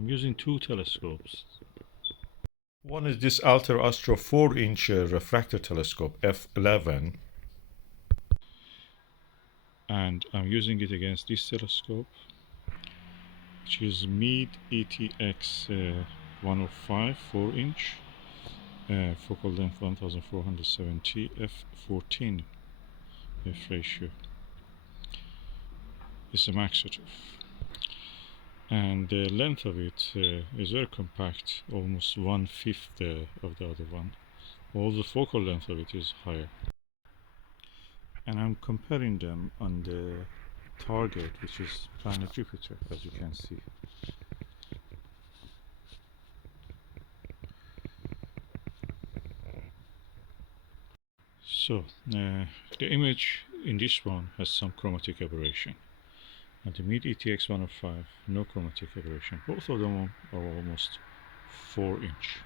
I'm using two telescopes. One is this Altair Astro 4-inch refractor telescope f11, and I'm using it against this telescope, which is Meade ETX 105 4-inch, focal length 1470 f14 f ratio. It's a Maksutov, and the length of it is very compact, almost 1/5 of the other one. All the focal length of it is higher. And I'm comparing them on the target, which is planet Jupiter, as you can see. So the image in this one has some chromatic aberration, and the Meade ETX 105 no chromatic aberration. Both of them are almost 4-inch,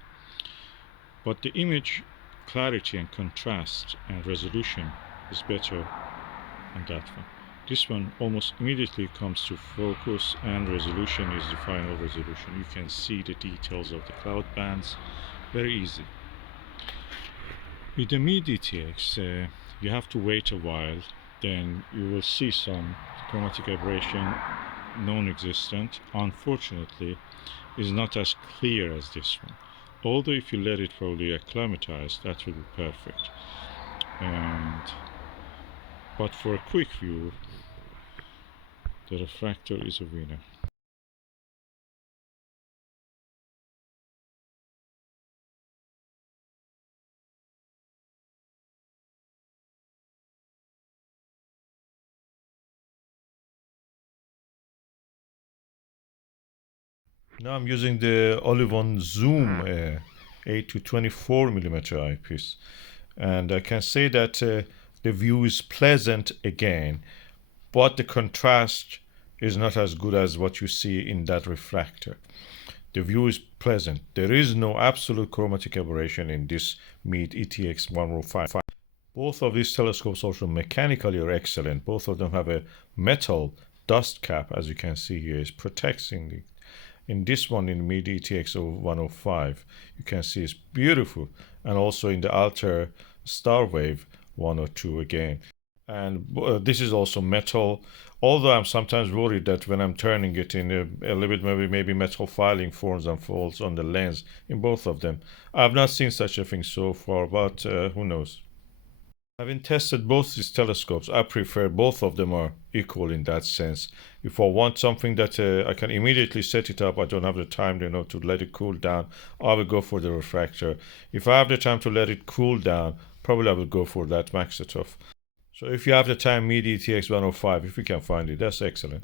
but the image clarity and contrast and resolution is better on that one. This one almost immediately comes to focus, and resolution is the final resolution. You can see the details of the cloud bands very easy. With the Meade ETX you have to wait a while, then you will see some chromatic aberration, non-existent. Unfortunately, is not as clear as this one, although if you let it probably acclimatize, that will be perfect. But for a quick view, the refractor is a winner. Now I'm using the Olivon Zoom 8 to 24 millimeter eyepiece, and I can say that the view is pleasant again, but the contrast is not as good as what you see in that refractor. The view is pleasant. There is no absolute chromatic aberration in this Meade ETX 105. Both of these telescopes also mechanically are excellent. Both of them have a metal dust cap, as you can see here, is protecting it. In this one, in Meade ETX 105, you can see it's beautiful, and also in the Altair Starwave 102 again. And this is also metal, although I'm sometimes worried that when I'm turning it in a little bit, maybe metal filing forms and falls on the lens in both of them. I've not seen such a thing so far, but who knows. Having tested both these telescopes, I prefer both of them are equal in that sense. If I want something that I can immediately set it up, I don't have the time, to let it cool down, I will go for the refractor. If I have the time to let it cool down, probably I will go for that Maksutov. So if you have the time, Meade ETX 105, if you can find it, that's excellent.